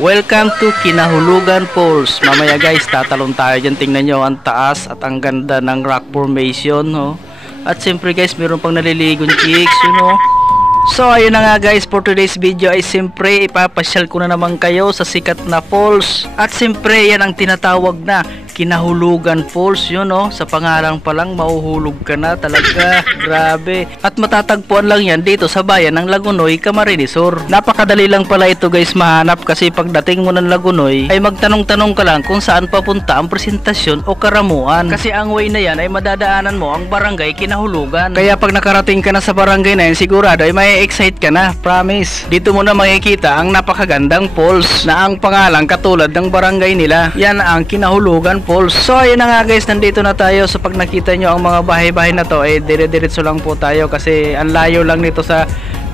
Welcome to Kinahulugan Falls. Mamaya guys, tatalon tayo dyan. Tingnan nyo ang taas at ang ganda ng rock formation. Oh. At siyempre guys, meron pang naliligong chicks, you know. So ayun na nga guys, for today's video ay siyempre ipapasyal ko na naman kayo sa sikat na falls. At siyempre yan ang tinatawag na Kinahulugan Falls, yun no. Sa pangalang pa lang mahuhulog ka na talaga. Grabe. At matatagpuan lang yan dito sa bayan ng Lagunoy, Camarines Sur. Napakadali lang pala ito guys mahanap, kasi pagdating mo ng Lagunoy ay magtanong-tanong ka lang kung saan papunta ang presentasyon o karamuan. Kasi ang way na yan ay madadaanan mo ang barangay Kinahulugan. Kaya pag nakarating ka na sa barangay na yan, sigurado ay may excite ka na, promise. Dito mo na makikita ang napakagandang falls na ang pangalan katulad ng barangay nila. Yan ang Kinahulugan Falls. So ayun na nga guys, nandito na tayo. So pag nakita nyo ang mga bahay-bahay na to ay dire-diretso lang po tayo kasi ang layo lang nito sa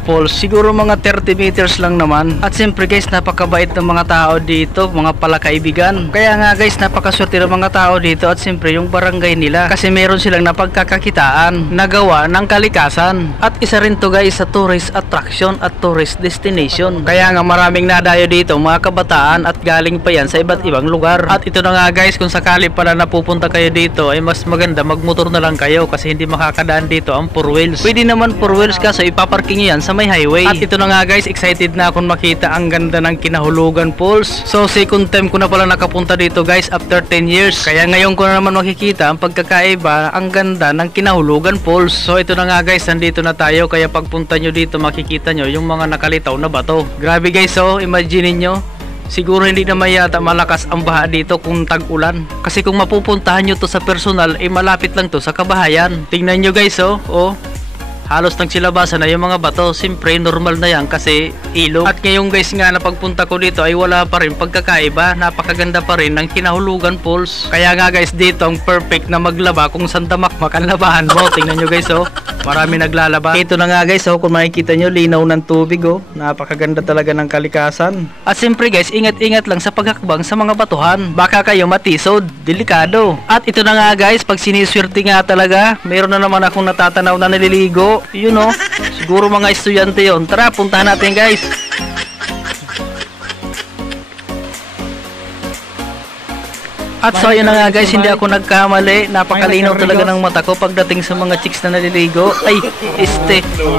falls, siguro mga 30 meters lang naman. At siyempre guys, napakabait ng mga tao dito, mga palakaibigan. Kaya nga guys, napakaswerte ng mga tao dito. At siyempre yung barangay nila, kasi meron silang napagkakakitaan na gawa ng kalikasan. At isa rin to guys sa tourist attraction at tourist destination. Kaya nga maraming nadayo dito mga kabataan at galing pa yan sa iba't ibang lugar. At ito na nga guys, kung sakali pala napupunta kayo dito ay mas maganda magmotor na lang kayo kasi hindi makakadaan dito ang 4 wheels. Pwede naman 4 wheels kaso ipaparking nyo yan sa may highway. At ito na nga guys, excited na akong makita ang ganda ng Kinahulugan Falls. So second time ko na pala nakapunta dito guys after 10 years. Kaya ngayon ko na naman makikita ang pagkakaiba, ang ganda ng Kinahulugan Falls. So ito na nga guys, nandito na tayo. Kaya pagpunta nyo dito makikita nyo yung mga nakalitaw na bato. Grabe guys, so imagine nyo, siguro hindi naman yata malakas ang baha dito kung tag-ulan. Kasi kung mapupuntahan nyo to sa personal, malapit lang to sa kabahayan. Tingnan nyo guys, oh. Halos nagsilabasan na yung mga bato. Siyempre normal na yan kasi ilog. At ngayon guys nga na pagpunta ko dito ay wala pa rin pagkakaiba. Napakaganda pa rin ng Kinahulugan Falls. Kaya nga guys, dito ang perfect na maglaba kung saan damakmak ang labahan mo. Tingnan nyo guys, oh. Marami naglalaba. Ito na nga guys, oh, kung makikita nyo, linaw ng tubig, oh. Napakaganda talaga ng kalikasan. At siyempre guys, ingat-ingat lang sa paghakbang sa mga batuhan. Baka kayo matisod, delikado. At ito na nga guys, pag siniswerte nga talaga, meron na naman akong natatanaw na naliligo. You know, siguro mga estudyante yon. Tara, puntahan natin guys. At so yun na nga guys, hindi ako nagkamali. Napakalinaw talaga ng mata ko pagdating sa mga chicks na naliligo. Ay,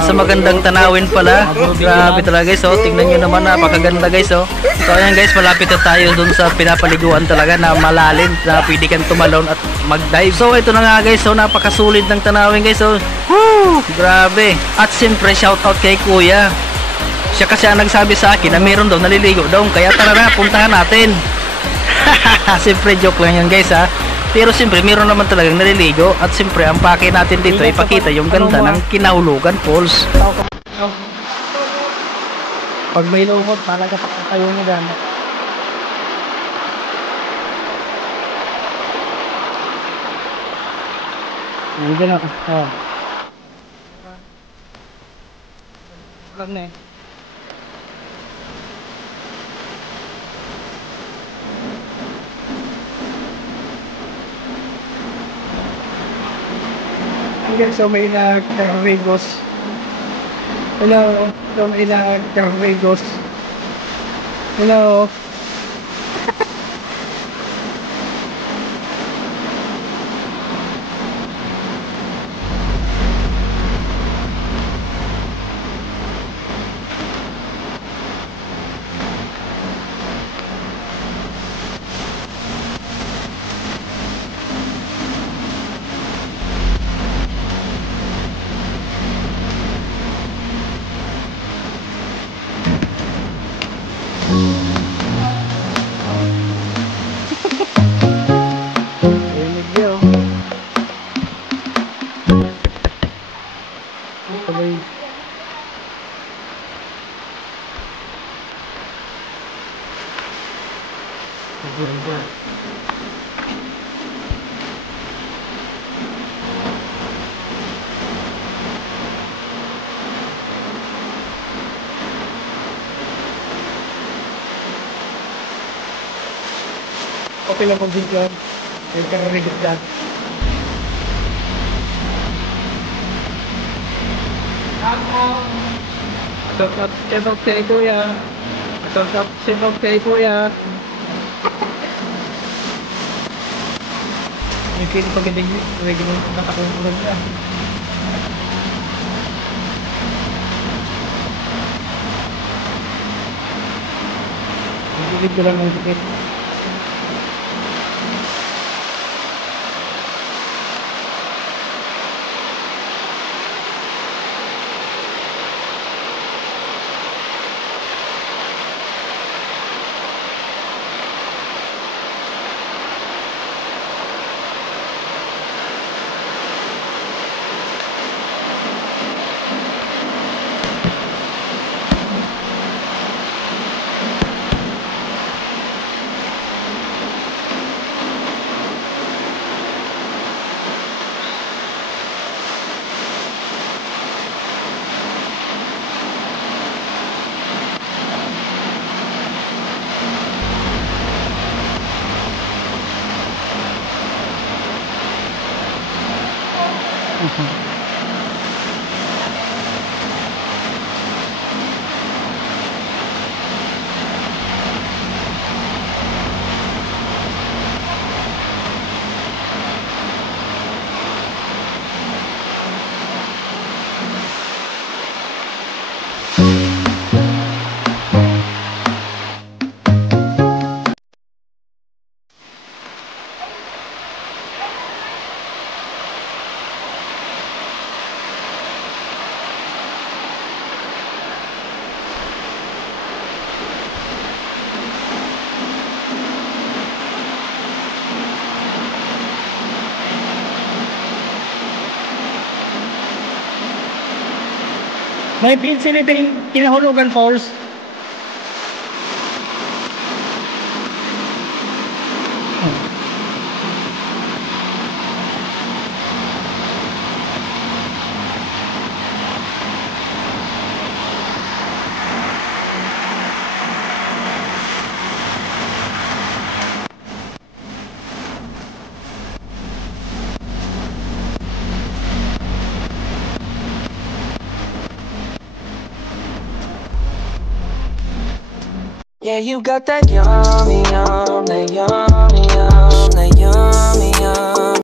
sa magandang tanawin pala. Grabe talaga guys, oh. Tingnan nyo naman, napakaganda guys, oh. So ayan guys, malapit na tayo dun sa pinapaliguan talaga na malalim, na pwede kang tumalon at mag-dive. So ito na nga guys, so napakasulit ng tanawin guys, oh. Woo! Grabe. At siyempre, shout out kay Kuya. Siya kasi ang nagsabi sa akin na meron daw naliligo daw. Kaya tara na, puntahan natin. Siyempre joke lang yan guys ha. Pero siyempre meron naman talagang naliligo. At siyempre ang pake natin dito ay ipakita yung ganda ng Kinahulugan Falls. Pag may lumot, talaga pakakayo mo dyan. Nandiyan ako. Oh. Lang na eh. Hanggang so may nag-Carregos. Hello. So may nag-Carregos. Hello. Okay lang kung video. Nagkararigot dyan. Shout out kay Kuya. Sinog kay Kuya. May pili pa galing yun. May ganun nakakulog na. Nagilid ko lang ng tikit. May incident din kinahulugan Falls. Yeah, you got that yummy, yum, that yummy, yum, that yum,